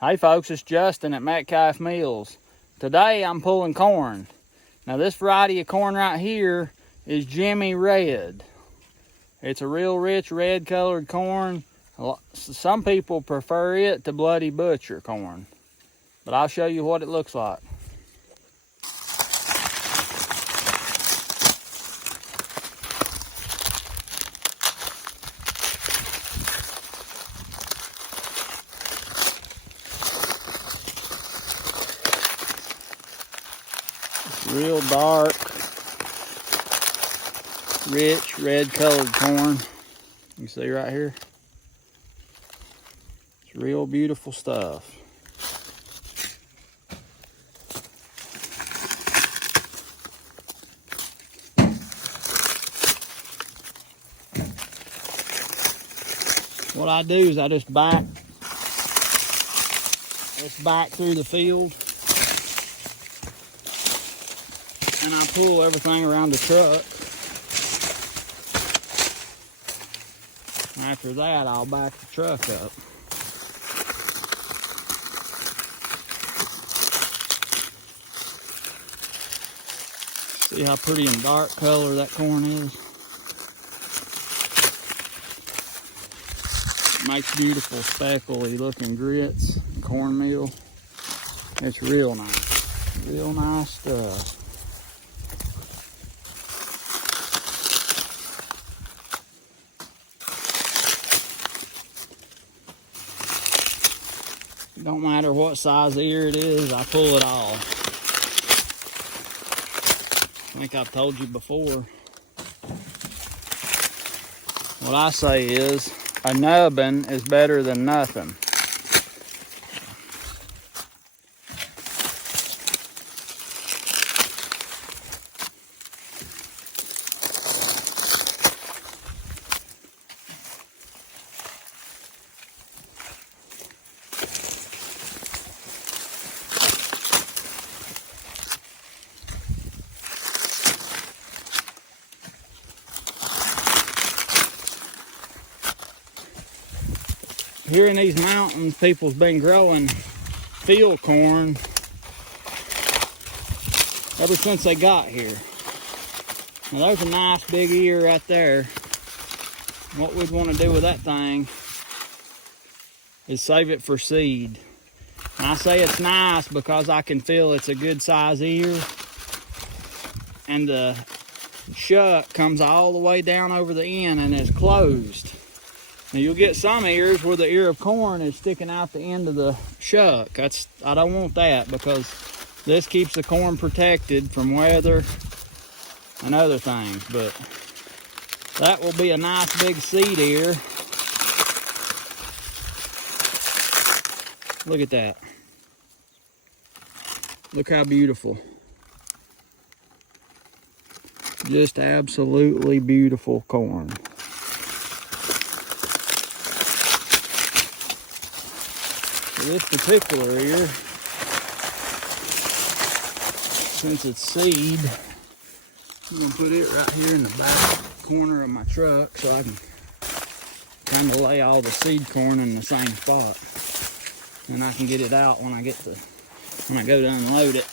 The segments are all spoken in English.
Hey folks, it's Justin at Metcalf Mills. Today I'm pulling corn. Now this variety of corn right here is Jimmy Red. It's a real rich red colored corn. Some people prefer it to Bloody Butcher corn, but I'll show you what it looks like. Real dark, rich, red colored corn. You see right here? It's real beautiful stuff. What I do is I just back through the field. And I pull everything around the truck. And after that, I'll back the truck up. See how pretty and dark color that corn is? It makes beautiful speckly looking grits and cornmeal. It's real nice stuff. Don't matter what size ear it is, I pull it all. I think I've told you before. What I say is, a nubbin is better than nothing. Here in these mountains, people's been growing field corn ever since they got here. Now there's a nice big ear right there. What we'd want to do with that thing is save it for seed. And I say it's nice because I can feel it's a good size ear. And the shuck comes all the way down over the end and is closed. Now you'll get some ears where the ear of corn is sticking out the end of the shuck. I don't want that because this keeps the corn protected from weather and other things. But that will be a nice big seed ear. Look at that. Look how beautiful. Just absolutely beautiful corn. This particular ear, since it's seed, I'm gonna put it right here in the back corner of my truck so I can kind of lay all the seed corn in the same spot, and I can get it out when I go to unload it.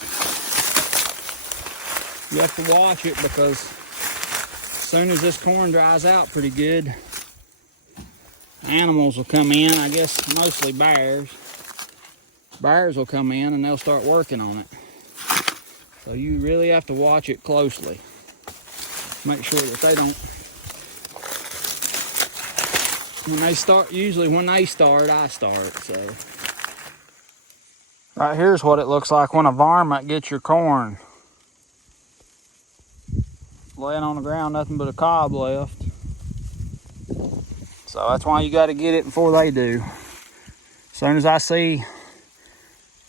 You have to watch it because as soon as this corn dries out pretty good, animals will come in. I guess mostly bears. Bears will come in and they'll start working on it. So you really have to watch it closely. Make sure that they don't, usually when they start, I start, so. Right here's what it looks like when a varmint gets your corn. Laying on the ground, nothing but a cob left. So that's why you gotta get it before they do. As soon as I see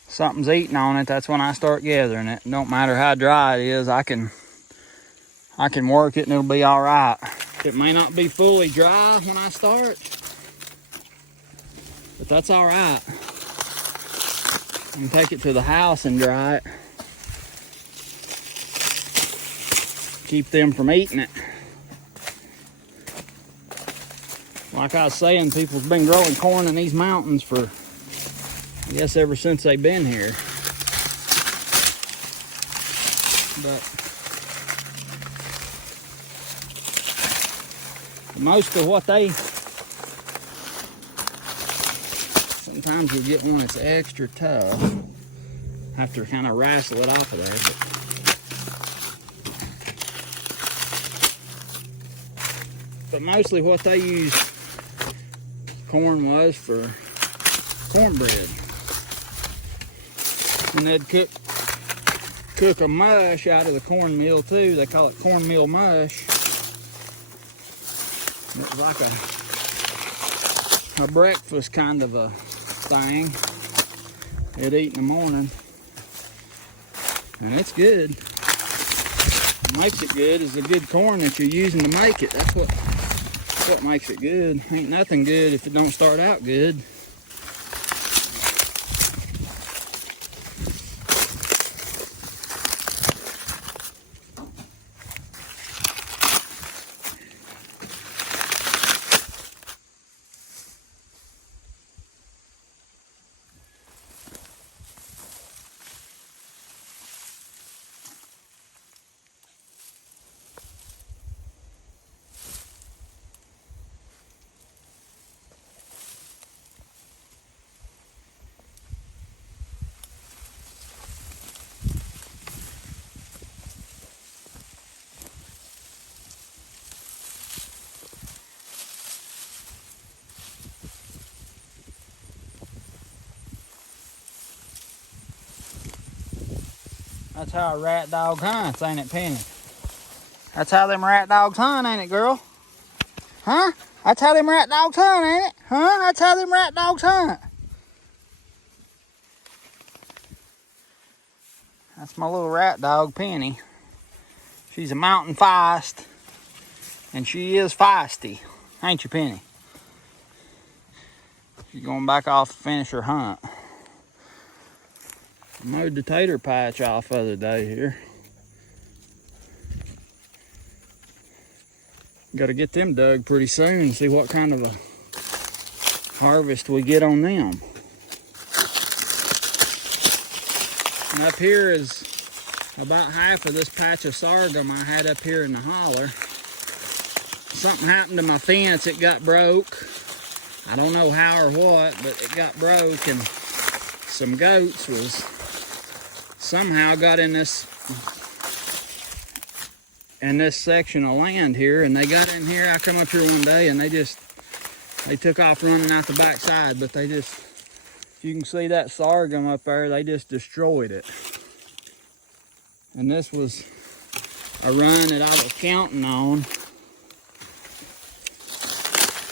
something's eating on it, that's when I start gathering it. Don't matter how dry it is, I can work it and it'll be all right. It may not be fully dry when I start, but that's all right. I can take it to the house and dry it. Keep them from eating it. Like I was saying, people's been growing corn in these mountains for I guess ever since they've been here. But most of what they, sometimes we get one that's extra tough. Have to kind of wrestle it off of there. But mostly what they used corn was for cornbread. And they'd cook a mush out of the cornmeal too. They call it cornmeal mush. And it's like a breakfast kind of a thing they'd eat in the morning. And it's good. What makes it good is the good corn that you're using to make it. That's what makes it good. Ain't nothing good if it don't start out good. That's how a rat dog hunts, ain't it, Penny? That's how them rat dogs hunt, ain't it, girl? Huh? That's how them rat dogs hunt, ain't it? Huh? That's how them rat dogs hunt. That's my little rat dog, Penny. She's a mountain feist, and she is feisty, ain't you, Penny? She's going back off to finish her hunt. I mowed the tater patch off the other day here. Got to get them dug pretty soon and see what kind of a harvest we get on them. And up here is about half of this patch of sorghum I had up here in the holler. Something happened to my fence, it got broke. I don't know how or what, but it got broke, and some goats was somehow got in this section of land here, and they got in here. I come up here one day and they took off running out the back side, but they just, you can see that sorghum up there, they just destroyed it. And this was a run that I was counting on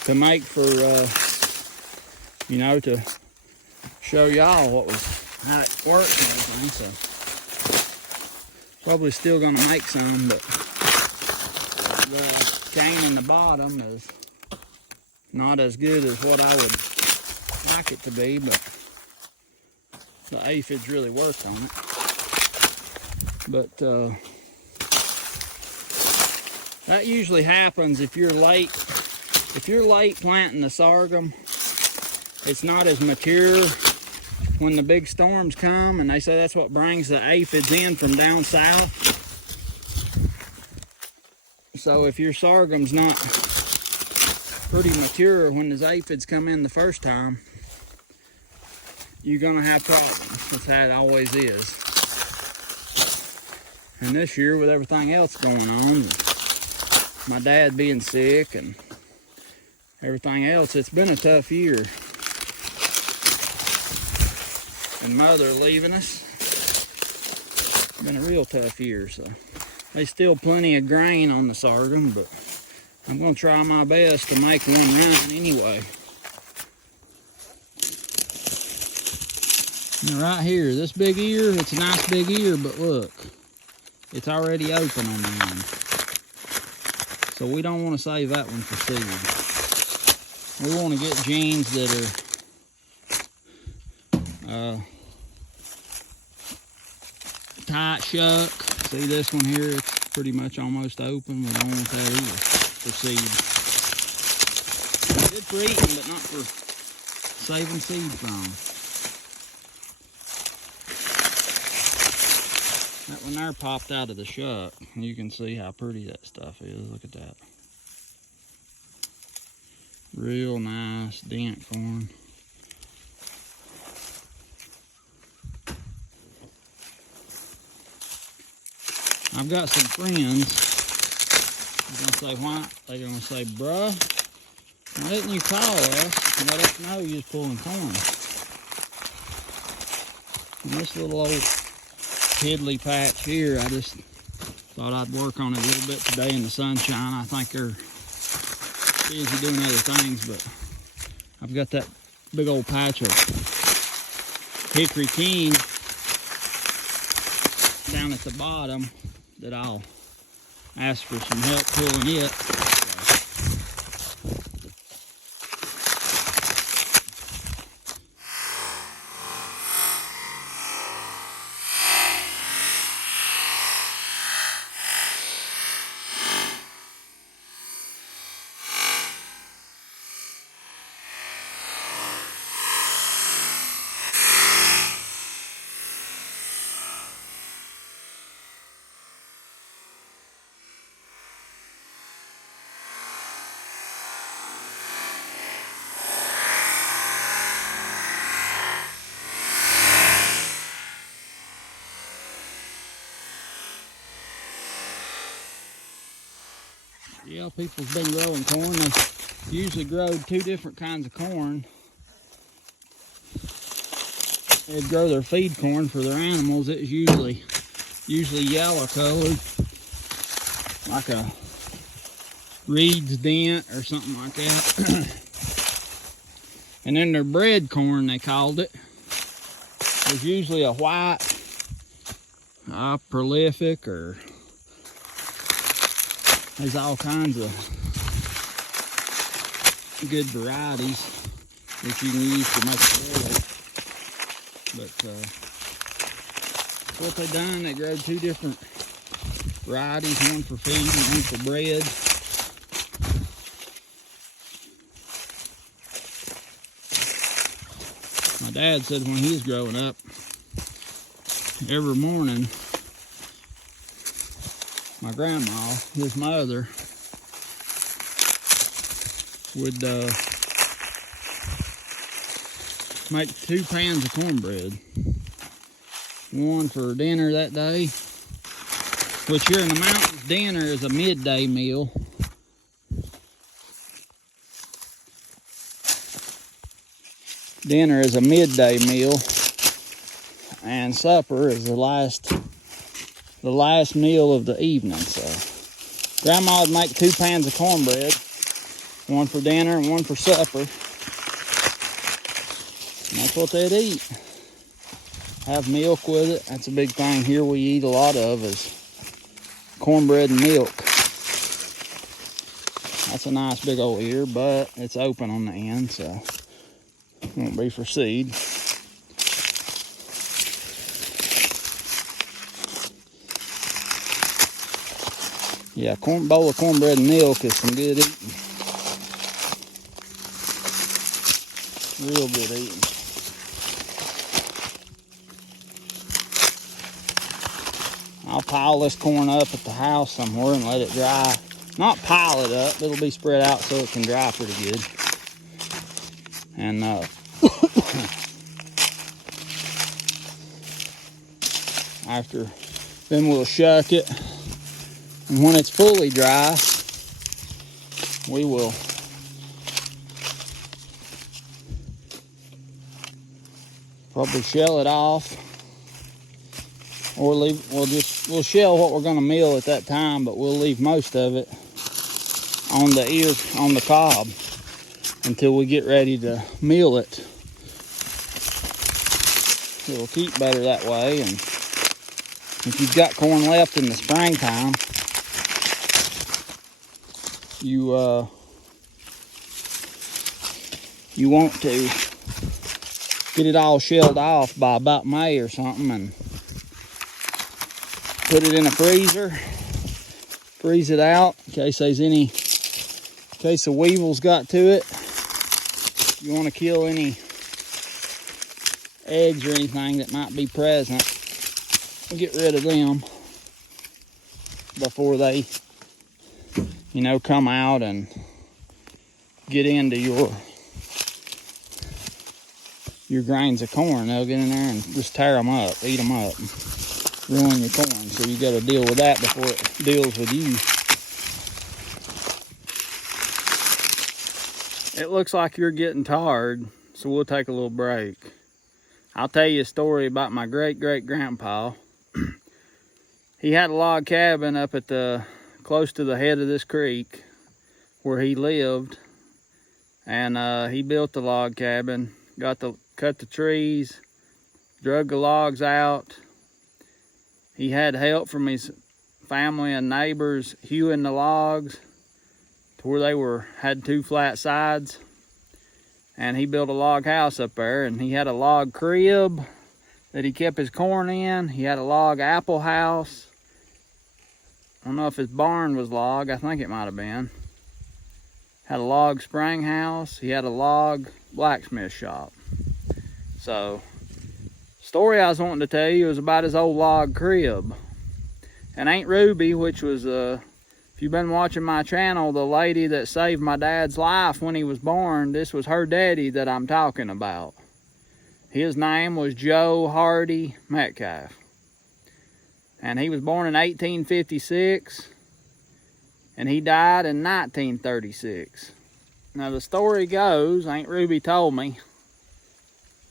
to make for, you know, to show y'all how it works and everything. So probably still gonna make some, but the cane in the bottom is not as good as what I would like it to be, but the aphids really worked on it. But that usually happens if you're late. If you're late planting the sorghum, it's not as mature when the big storms come, and they say that's what brings the aphids in from down south. So if your sorghum's not pretty mature when those aphids come in the first time, you're gonna have problems. That's how it always is. And this year, with everything else going on, my dad being sick and everything else, it's been a tough year. And mother leaving us, it's been a real tough year. So there's still plenty of grain on the sorghum, but I'm gonna try my best to make one run anyway. Now right here, this big ear, it's a nice big ear, but look, it's already open on the end. So we don't want to save that one for seed. We want to get genes that are tight shuck. See this one here, it's pretty much almost open. We don't want that either for seed. Good for eating, but not for saving seed from. That one there popped out of the shuck. You can see how pretty that stuff is. Look at that. Real nice dent corn. I've got some friends. They're gonna say, why? They're gonna say, bruh, why didn't you call us and let us know you was pulling corn? And this little old piddly patch here, I just thought I'd work on it a little bit today in the sunshine. I think they're busy doing other things, but I've got that big old patch of hickory king down at the bottom that I'll ask for some help pulling it. Yeah, people's been growing corn. They usually grow two different kinds of corn. They'd grow their feed corn for their animals. It's usually yellow colored, like a reed's dent or something like that. And then their bread corn, they called it, was usually a white, prolific, or there's all kinds of good varieties that you can use to make bread. But what they done, they grow two different varieties, one for feed and one for bread. My dad said when he was growing up, every morning, my grandma, his mother, would make 2 pans of cornbread. One for dinner that day, which here in the mountains, dinner is a midday meal. Dinner is a midday meal, and supper is the last meal of the evening. So Grandma would make 2 pans of cornbread, one for dinner and one for supper. And that's what they'd eat. Have milk with it. That's a big thing here we eat a lot of, is cornbread and milk. That's a nice big old ear, but it's open on the end, so it won't be for seed. Yeah, bowl of cornbread and milk is some good eating. Real good eating. I'll pile this corn up at the house somewhere and let it dry. Not pile it up, it'll be spread out so it can dry pretty good. And then we'll shuck it. And when it's fully dry, we will probably shell it off, or we'll shell what we're going to mill at that time, but we'll leave most of it on the cob until we get ready to mill it. It'll keep better that way. And if you've got corn left in the springtime, you want to get it all shelled off by about May or something, and put it in a freezer, freeze it out in case the weevils got to it. You want to kill any eggs or anything that might be present get rid of them before they, you know, come out and get into your grains of corn. They'll get in there and just tear them up, eat them up, ruin your corn. So you got to deal with that before it deals with you. It looks like you're getting tired, so we'll take a little break. I'll tell you a story about my great-great-grandpa. He had a log cabin up at close to the head of this creek where he lived. And he built the log cabin, cut the trees, drug the logs out. He had help from his family and neighbors hewing the logs to where they had 2 flat sides. And he built a log house up there, and he had a log crib that he kept his corn in. He had a log apple house. I don't know if his barn was log. I think it might have been. Had a log spring house. He had a log blacksmith shop. So, the story I was wanting to tell you was about his old log crib. And Aunt Ruby, which was, if you've been watching my channel, the lady that saved my dad's life when he was born, this was her daddy that I'm talking about. His name was Joe Hardy Metcalf. And he was born in 1856. And he died in 1936. Now the story goes, Aunt Ruby told me,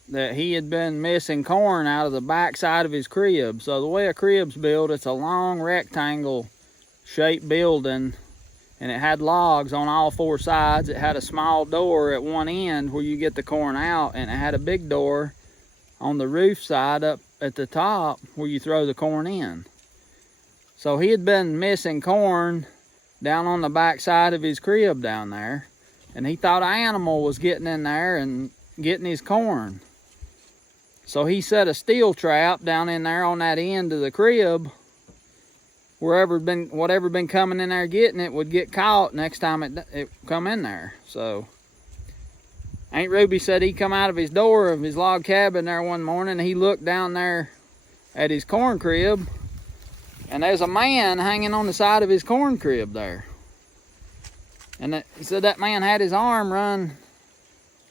that he had been missing corn out of the back side of his crib. So the way a crib's built, it's a long rectangle shaped building, and it had logs on all 4 sides. It had a small door at one end where you get the corn out, and it had a big door on the roof side up at the top where you throw the corn in. So he had been missing corn down on the back side of his crib down there, and he thought an animal was getting in there and getting his corn. So he set a steel trap down in there on that end of the crib. Whatever been coming in there getting it would get caught next time it come in there. So Aunt Ruby said he come out of his door of his log cabin there one morning, and he looked down there at his corn crib, and there's a man hanging on the side of his corn crib there. And he said that man had his arm run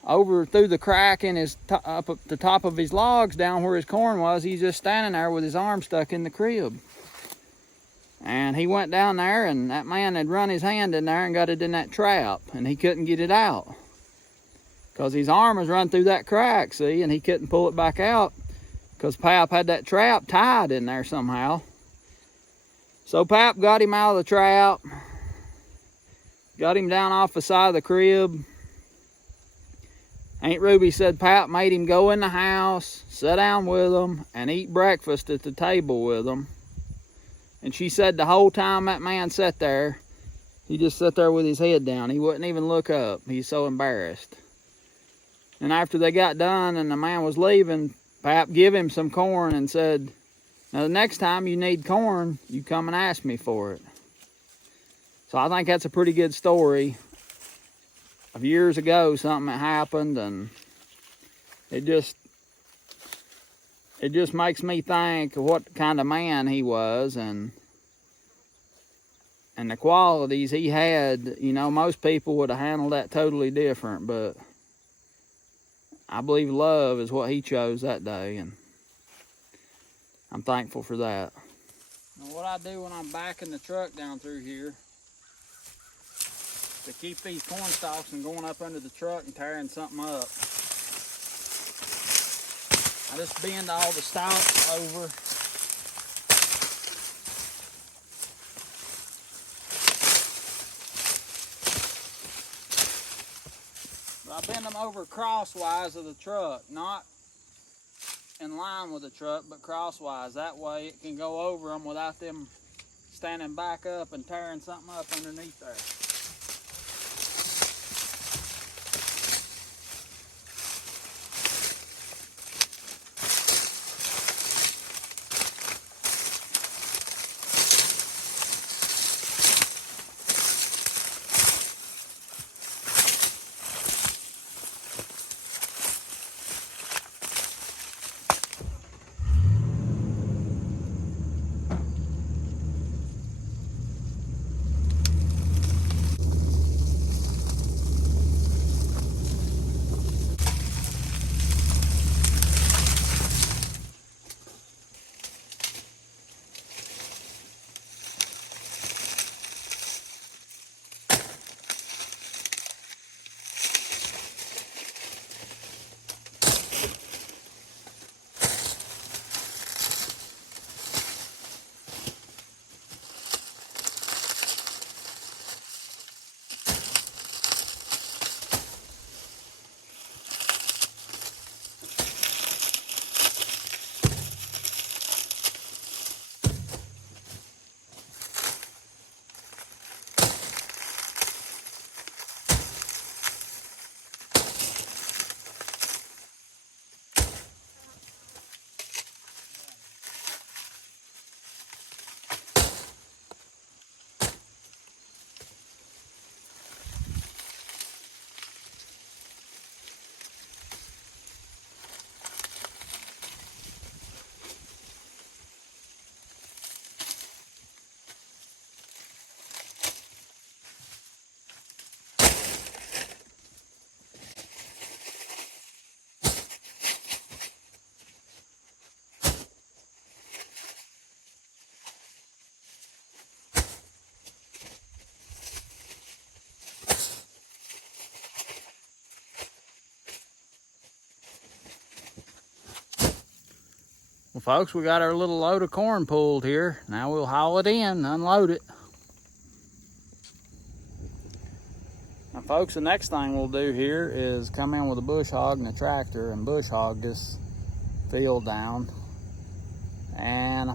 over through the crack in his up at the top of his logs down where his corn was. He's just standing there with his arm stuck in the crib. And he went down there, and that man had run his hand in there and got it in that trap, and he couldn't get it out because his arm was run through that crack, see, and he couldn't pull it back out because Pap had that trap tied in there somehow. So Pap got him out of the trap, got him down off the side of the crib. Aunt Ruby said Pap made him go in the house, sit down with him, and eat breakfast at the table with him. And she said the whole time that man sat there, he just sat there with his head down. He wouldn't even look up. He's so embarrassed. And after they got done and the man was leaving, Pap gave him some corn and said, "Now the next time you need corn, you come and ask me for it." So I think that's a pretty good story of years ago, something that happened, and it just makes me think of what kind of man he was and the qualities he had. You know, most people would have handled that totally different, but I believe love is what he chose that day, and I'm thankful for that. Now what I do when I'm backing the truck down through here to keep these corn stalks from going up under the truck and tearing something up, I just bend all the stalks over. But I bend them over crosswise of the truck, not in line with the truck, but crosswise. That way it can go over them without them standing back up and tearing something up underneath there. Well, folks, we got our little load of corn pulled here. Now we'll haul it in, unload it. Now, folks, the next thing we'll do here is come in with a bush hog and a tractor and bush hog this field down. And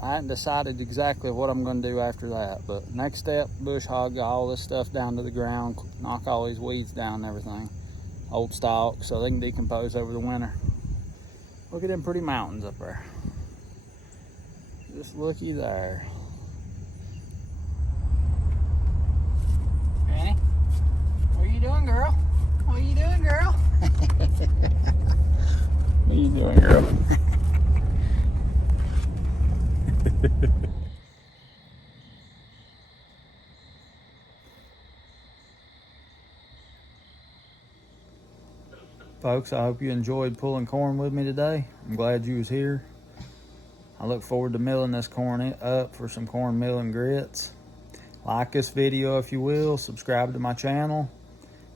I hadn't decided exactly what I'm going to do after that. But next step, bush hog all this stuff down to the ground, knock all these weeds down and everything. Old stalks so they can decompose over the winter. Look at them pretty mountains up there. Just looky there. Granny, what are you doing, girl? What are you doing, girl? What are you doing, girl? Folks, I hope you enjoyed pulling corn with me today. I'm glad you was here. I look forward to milling this corn up for some corn milling grits. Like this video if you will, subscribe to my channel.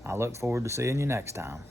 I look forward to seeing you next time.